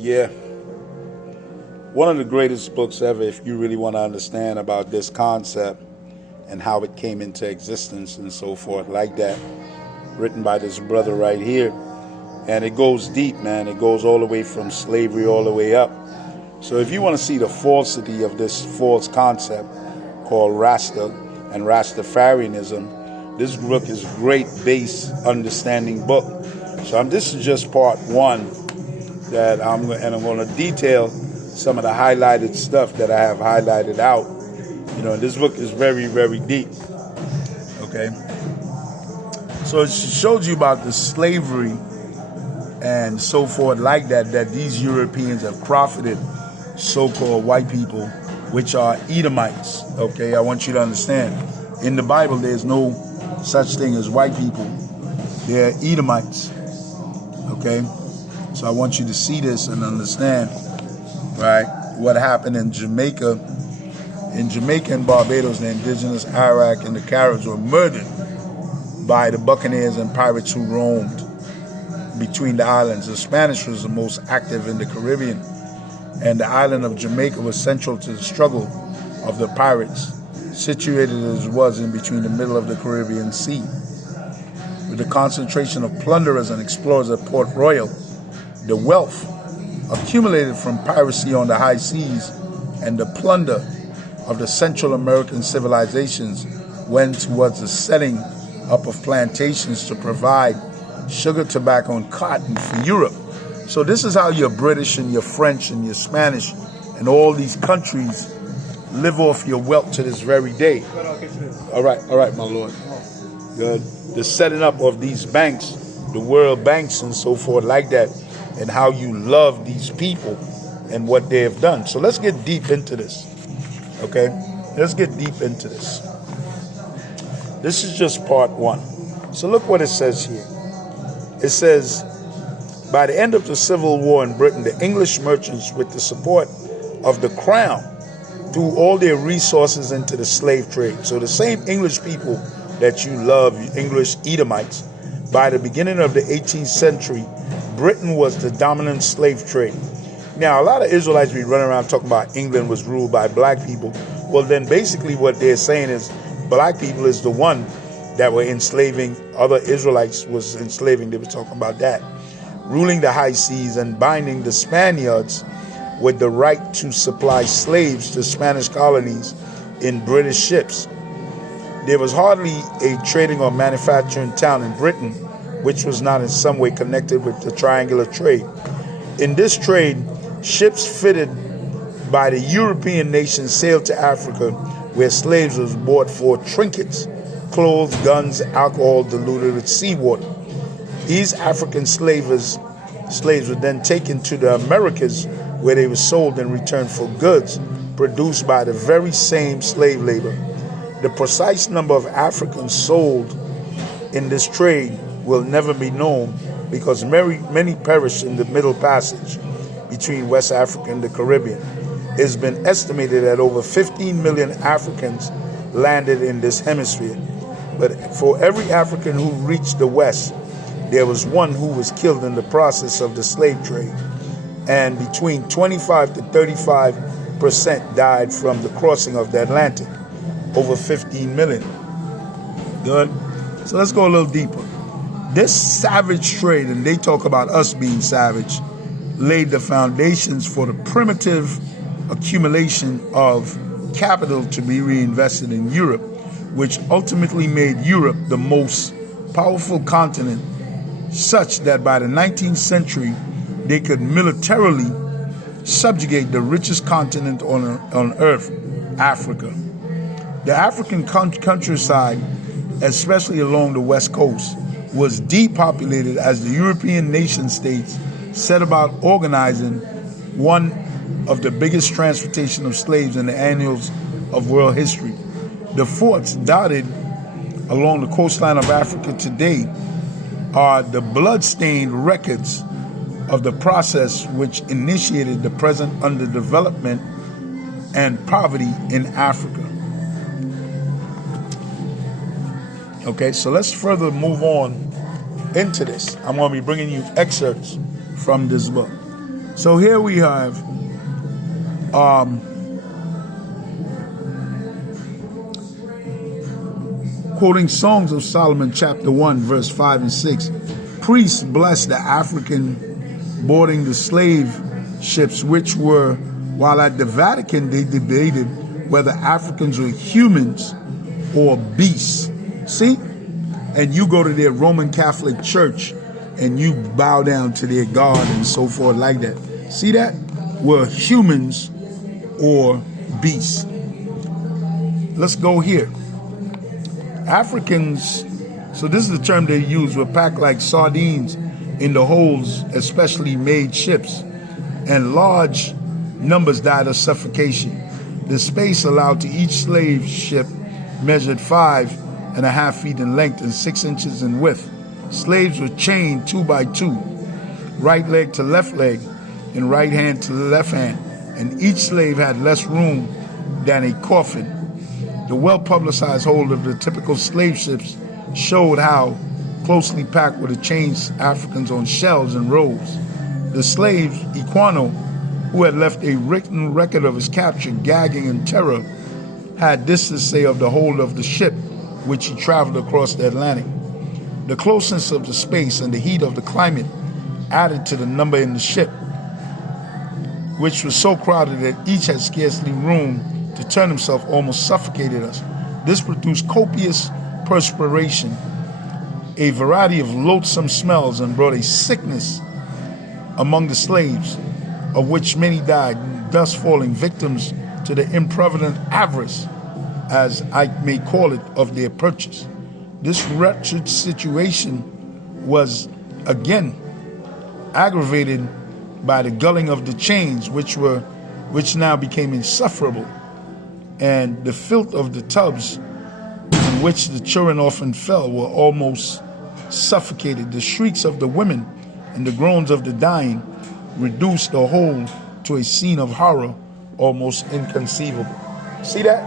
Yeah. One of the greatest books ever, if you really want to understand about this concept and how it came into existence and so forth, like that, written by this brother right here. And it goes deep, man. It goes all the way from slavery all the way up. So if you want to see the falsity of this false concept called Rasta and Rastafarianism, this book is a great base understanding book. So this is just part one that I'm going to detail some of the highlighted stuff that I have highlighted out. You know, this book is very, very deep. Okay. So it shows you about the slavery and so forth like that these Europeans have profited so-called white people, which are Edomites. Okay, I want you to understand. In the Bible, there's no such thing as white people. They're Edomites. Okay, so I want you to see this and understand, right, what happened in Jamaica. In Jamaica and Barbados, the indigenous Iraq and the Caribs were murdered by the buccaneers and pirates who roamed between the islands. The Spanish was the most active in the Caribbean, and the island of Jamaica was central to the struggle of the pirates, situated as it was in between the middle of the Caribbean Sea. With the concentration of plunderers and explorers at Port Royal, the wealth accumulated from piracy on the high seas and the plunder of the Central American civilizations went towards the setting up of plantations to provide sugar, tobacco, and cotton for Europe. So this is how your British and your French and your Spanish and all these countries live off your wealth to this very day. All right, my lord. Good. The setting up of these banks, the world banks and so forth like that, and how you love these people and what they have done. So let's get deep into this. Okay? Let's get deep into this. This is just part one. So look what it says here. It says, by the end of the Civil War in Britain, the English merchants, with the support of the Crown, threw all their resources into the slave trade. So the same English people that you love, English Edomites, by the beginning of the 18th century, Britain was the dominant slave trade. Now, a lot of Israelites be running around talking about England was ruled by black people. Well, then basically what they're saying is black people is the one that were enslaving, other Israelites was enslaving, they were talking about that. Ruling the high seas and binding the Spaniards with the right to supply slaves to Spanish colonies in British ships. There was hardly a trading or manufacturing town in Britain which was not in some way connected with the triangular trade. In this trade, ships fitted by the European nations sailed to Africa, where slaves was bought for trinkets, clothes, guns, alcohol diluted with seawater. These African slaves were then taken to the Americas, where they were sold in return for goods produced by the very same slave labor. The precise number of Africans sold in this trade will never be known, because many perished in the Middle Passage between West Africa and the Caribbean. It has been estimated that over 15 million Africans landed in this hemisphere. But for every African who reached the West, there was one who was killed in the process of the slave trade. And between 25 to 35% died from the crossing of the Atlantic. Over 15 million. Good? So let's go a little deeper. This savage trade, and they talk about us being savage, laid the foundations for the primitive accumulation of capital to be reinvested in Europe, which ultimately made Europe the most powerful continent, such that by the 19th century, they could militarily subjugate the richest continent on earth, Africa. The African countryside, especially along the west coast, was depopulated as the European nation-states set about organizing one of the biggest transportation of slaves in the annals of world history. The forts dotted along the coastline of Africa today are the blood-stained records of the process which initiated the present underdevelopment and poverty in Africa. Okay, so let's further move on into this. I'm going to be bringing you excerpts from this book. So here we have quoting Songs of Solomon chapter 1 verse 5 and 6. Priests blessed the African boarding the slave ships, which were, while at the Vatican they debated whether Africans were humans or beasts. See? And you go to their Roman Catholic church and you bow down to their God and so forth like that. See that? Were humans or beasts. Let's go here. Africans, so this is the term they use, were packed like sardines in the holds, especially made ships, and large numbers died of suffocation. The space allowed to each slave ship measured 5.5 feet in length and 6 inches in width. Slaves were chained 2 by 2, right leg to left leg, and right hand to left hand, and each slave had less room than a coffin. The well-publicized hold of the typical slave ships showed how closely packed were the chained Africans on shelves and rows. The slave, Equano, who had left a written record of his capture, gagging, and terror, had this to say of the hold of the ship which he traveled across the Atlantic. The closeness of the space and the heat of the climate added to the number in the ship, which was so crowded that each had scarcely room to turn himself, almost suffocated us. This produced copious perspiration, a variety of loathsome smells, and brought a sickness among the slaves, of which many died, thus falling victims to the improvident avarice, as I may call it, of their purchase. This wretched situation was again aggravated by the gulling of the chains, which now became insufferable, and the filth of the tubs in which the children often fell were almost suffocated. The shrieks of the women and the groans of the dying reduced the whole to a scene of horror almost inconceivable. See that?